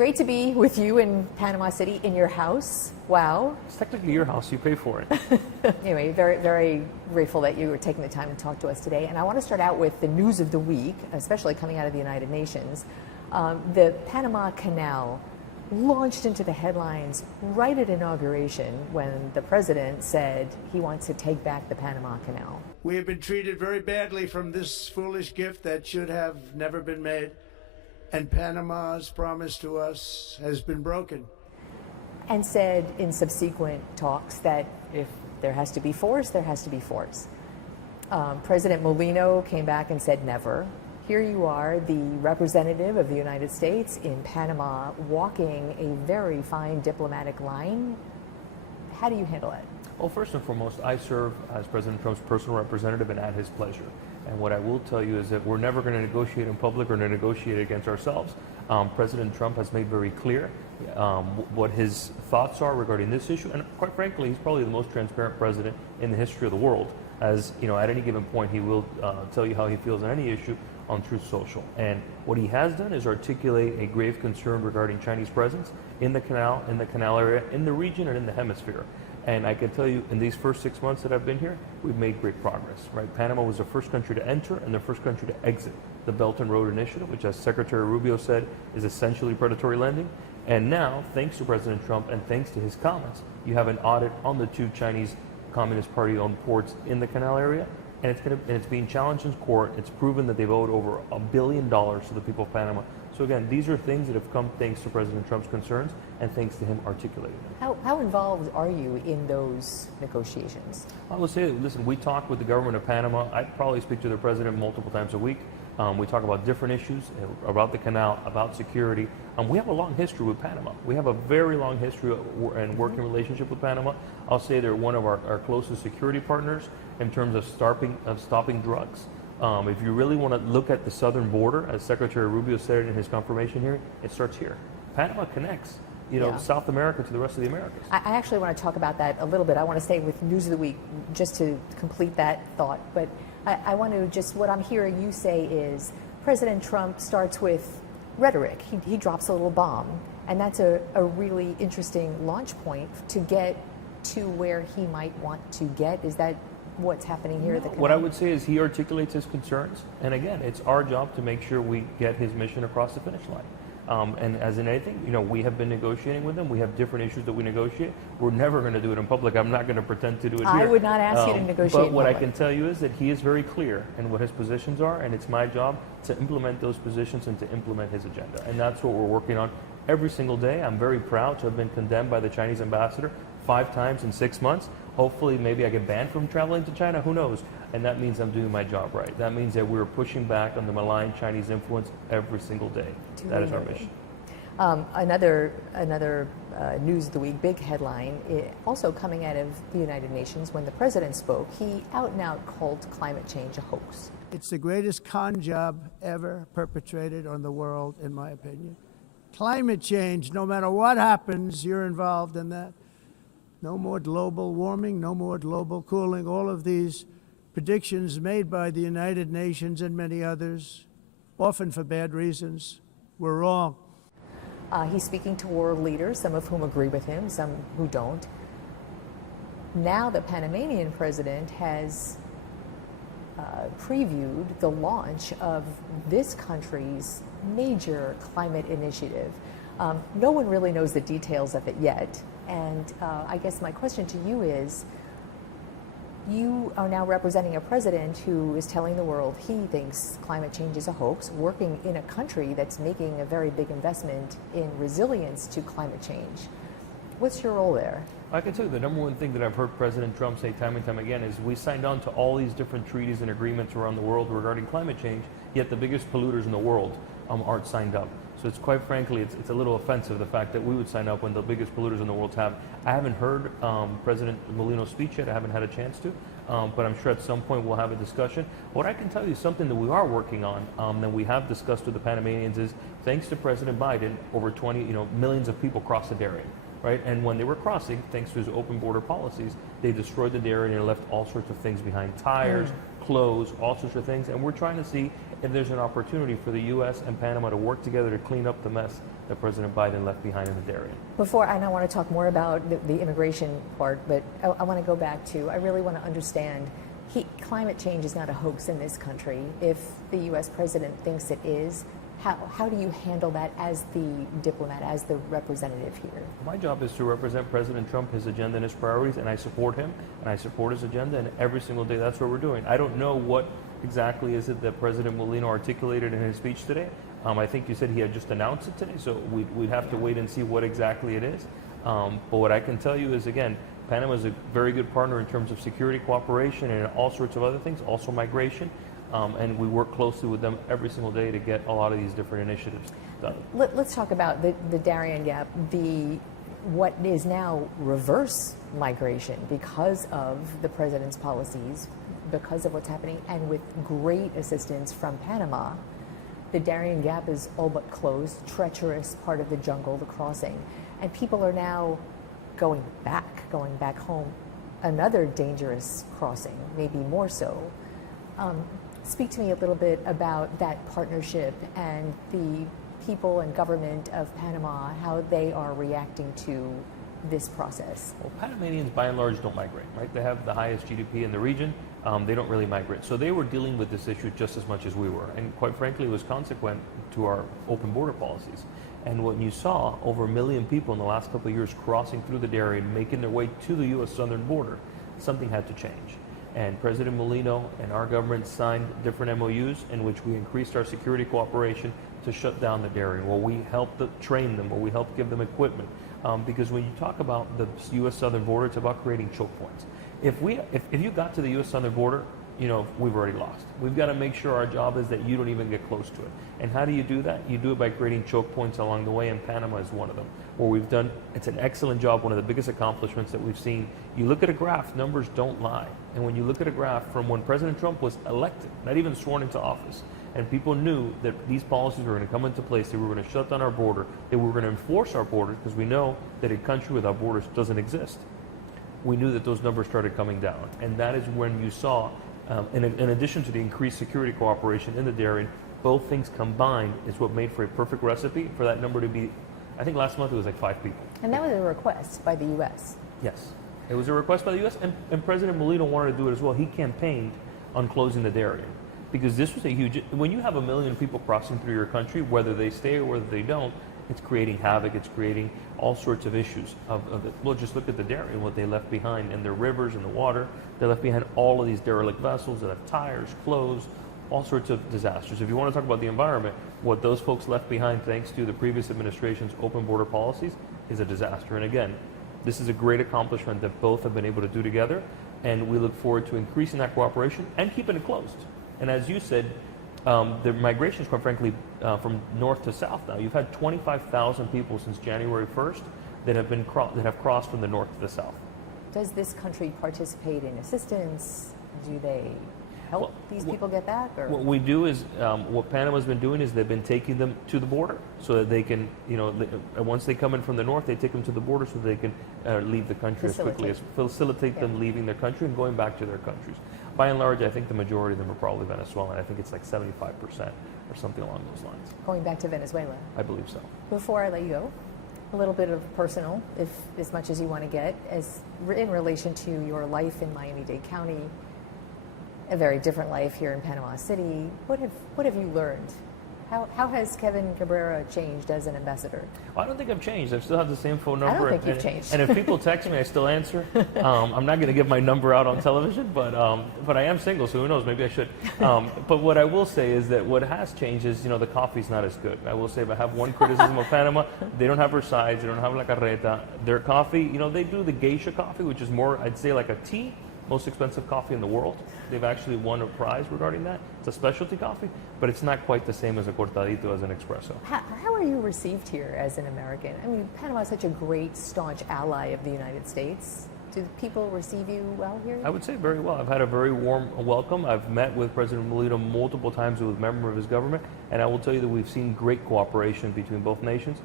great to be with you in Panama City in your house. Wow. It's technically your house. You pay for it. Anyway, very, very grateful that you were taking the time to talk to us today. And I want to start out with the news of the week, especially coming out of the United Nations. The Panama Canal launched into the headlines right at inauguration when the president said he wants to take back the Panama Canal. We have been treated very badly from this foolish gift that should have never been made. And Panama's promise to us has been broken. And said in subsequent talks that if there has to be force, there has to be force. President Molino came back and said never. Here you are, the representative of the United States in Panama, walking a very fine diplomatic line. How do you handle it? Well, first and foremost, I serve as President Trump's personal representative and at his pleasure. And what I will tell you is that we're never going to negotiate in public or negotiate against ourselves. President Trump has made very clear what his thoughts are regarding this issue. And quite frankly, he's probably the most transparent president in the history of the world. As you know, at any given point, he will tell you how he feels on any issue on Truth Social. And what he has done is articulate a grave concern regarding Chinese presence in the canal area, in the region, and in the hemisphere. And I can tell you, in these first 6 months that I've been here, we've made great progress, right? Panama was the first country to enter and the first country to exit the Belt and Road Initiative, which, as Secretary Rubio said, is essentially predatory lending. And now, thanks to President Trump and thanks to his comments, you have an audit on the 2 Chinese Communist Party-owned ports in the canal area, and it's being challenged in court. It's proven that they've owed over $1 billion to the people of Panama. So again, these are things that have come thanks to President Trump's concerns and thanks to him articulating them. How involved are you in those negotiations? I will say, listen, we talk with the government of Panama. I probably speak to the president multiple times a week. We talk about different issues, about the canal, about security. We have a long history with Panama. We have a very long history and working relationship with Panama. I'll say they're one of our closest security partners in terms of stopping drugs. If you really want to look at the southern border, as Secretary Rubio said in his confirmation hearing, it starts here. Panama connects, South America to the rest of the Americas. I actually want to talk about that a little bit. I want to stay with News of the Week just to complete that thought. But I want to just, what I'm hearing you say is President Trump starts with rhetoric. He drops a little bomb. And that's a really interesting launch point to get to where he might want to get. Is that what's happening here at the canal? What I would say is he articulates his concerns, and again, it's our job to make sure we get his mission across the finish line. And as in anything, we have been negotiating with him. We have different issues that we negotiate. We're never going to do it in public. I'm not going to pretend to do it here. I would not ask you to negotiate But what I can tell you is that he is very clear in what his positions are, and it's my job to implement those positions and to implement his agenda. And that's what we're working on every single day. I'm very proud to have been condemned by the Chinese ambassador 5 times in 6 months. Hopefully, maybe I get banned from traveling to China. Who knows? And that means I'm doing my job right. That means that we're pushing back on the malign Chinese influence every single day. That is our mission. Another News of the Week big headline, also coming out of the United Nations. When the president spoke, he out and out called climate change a hoax. It's the greatest con job ever perpetrated on the world, in my opinion. Climate change, no matter what happens, you're involved in that. No more global warming, no more global cooling. All of these predictions made by the United Nations and many others, often for bad reasons, were wrong. He's speaking to world leaders, some of whom agree with him, some who don't. Now the Panamanian president has previewed the launch of this country's major climate initiative. No one really knows the details of it yet. And I guess my question to you is, you are now representing a president who is telling the world he thinks climate change is a hoax, working in a country that's making a very big investment in resilience to climate change. What's your role there? I can tell you the number one thing that I've heard President Trump say time and time again is we signed on to all these different treaties and agreements around the world regarding climate change, yet the biggest polluters in the world aren't signed up. So it's quite frankly, it's a little offensive, the fact that we would sign up when the biggest polluters in the world have. I haven't heard President Molino's speech yet. I haven't had a chance to, but I'm sure at some point we'll have a discussion. What I can tell you, something that we are working on, that we have discussed with the Panamanians is, thanks to President Biden, over 20, millions of people crossed the Darien. right? And when they were crossing, thanks to his open border policies, they destroyed the dairy and left all sorts of things behind, tires, clothes, all sorts of things. And we're trying to see if there's an opportunity for the U.S. and Panama to work together to clean up the mess that President Biden left behind in the dairy. Before, and I want to talk more about the immigration part, but I want to go back to, I really want to understand, climate change is not a hoax in this country. If the U.S. president thinks it is, how do you handle that as the diplomat, as the representative here? My job is to represent President Trump, his agenda and his priorities, and I support him, and I support his agenda, and every single day that's what we're doing. I don't know what exactly is it that President Molino articulated in his speech today. I think you said he had just announced it today, so we'd have to wait and see what exactly it is. But what I can tell you is, again, Panama is a very good partner in terms of security cooperation and all sorts of other things, also migration. And we work closely with them every single day to get a lot of these different initiatives done. Let's talk about the Darien Gap, what is now reverse migration because of the president's policies, because of what's happening, and with great assistance from Panama. The Darien Gap is all but closed, treacherous part of the jungle, the crossing, and people are now going back home. Another dangerous crossing, maybe more so. Speak to me a little bit about that partnership and the people and government of Panama, how they are reacting to this process. Well, Panamanians by and large don't migrate, right? They have the highest GDP in the region. They don't really migrate. So they were dealing with this issue just as much as we were. And quite frankly, it was consequent to our open border policies. And when you saw over 1 million people in the last couple of years crossing through the Darien, making their way to the U.S. southern border, something had to change. And President Molino and our government signed different MOUs in which we increased our security cooperation to shut down the Darien, where we helped train them, where we helped give them equipment. Because when you talk about the U.S. southern border, it's about creating choke points. If you got to the U.S. southern border, we've already lost. We've got to make sure our job is that you don't even get close to it. And how do you do that? You do it by creating choke points along the way, and Panama is one of them. Where we've done, it's an excellent job, one of the biggest accomplishments that we've seen. You look at a graph, numbers don't lie. And when you look at a graph from when President Trump was elected, not even sworn into office, and people knew that these policies were going to come into place, that we were going to shut down our border, that we were going to enforce our borders, because we know that a country without borders doesn't exist. We knew that those numbers started coming down. And that is when you saw, in addition to the increased security cooperation in the Darien, both things combined is what made for a perfect recipe for that number to be, I think last month it was like 5 people. And that was a request by the U.S. Yes. It was a request by the U.S., and President Molino wanted to do it as well. He campaigned on closing the Darien because this was a huge, when you have 1 million people crossing through your country, whether they stay or whether they don't, it's creating havoc, it's creating all sorts of issues. Well, just look at the Darien, what they left behind in their rivers and the water. They left behind all of these derelict vessels that have tires, clothes, all sorts of disasters. If you want to talk about the environment, what those folks left behind thanks to the previous administration's open border policies is a disaster. And again, this is a great accomplishment that both have been able to do together, and we look forward to increasing that cooperation and keeping it closed. And as you said, the migration is, quite frankly, from north to south now. You've had 25,000 people since January 1st that have crossed from the north to the south. Does this country participate in assistance? Do they help these people get back? Or? What we do is, what Panama's been doing is they've been taking them to the border so that they can, once they come in from the north, they take them to the border so they can leave the country as quickly as facilitate them leaving their country and going back to their countries. By and large, I think the majority of them are probably Venezuelan. I think it's like 75% or something along those lines. Going back to Venezuela? I believe so. Before I let you go, a little bit of personal, if as much as you want to get, as in relation to your life in Miami-Dade County, a very different life here in Panama City. What have you learned? How has Kevin Cabrera changed as an ambassador? Well, I don't think I've changed. I still have the same phone number. I don't think you've changed. And if people text me, I still answer. I'm not going to give my number out on television, but I am single, so who knows? Maybe I should. But what I will say is that what has changed is, the coffee's not as good. I will say if I have one criticism of Panama, they don't have Versailles, they don't have La Carreta. Their coffee, they do the geisha coffee, which is more, I'd say, like a tea. Most expensive coffee in the world. They've actually won a prize regarding that. It's a specialty coffee, but it's not quite the same as a cortadito, as an espresso. How are you received here as an American? I mean, Panama is such a great, staunch ally of the United States. Do people receive you well here? I would say very well. I've had a very warm welcome. I've met with President Molino multiple times with members of his government, and I will tell you that we've seen great cooperation between both nations.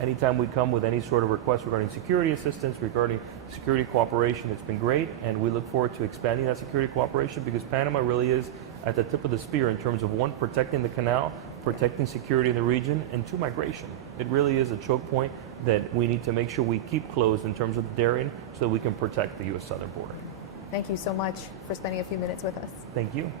Anytime we come with any sort of request regarding security assistance, regarding security cooperation, it's been great, and we look forward to expanding that security cooperation because Panama really is at the tip of the spear in terms of, one, protecting the canal, protecting security in the region, and two, migration. It really is a choke point that we need to make sure we keep closed in terms of Darien so that we can protect the U.S. southern border. Thank you so much for spending a few minutes with us. Thank you.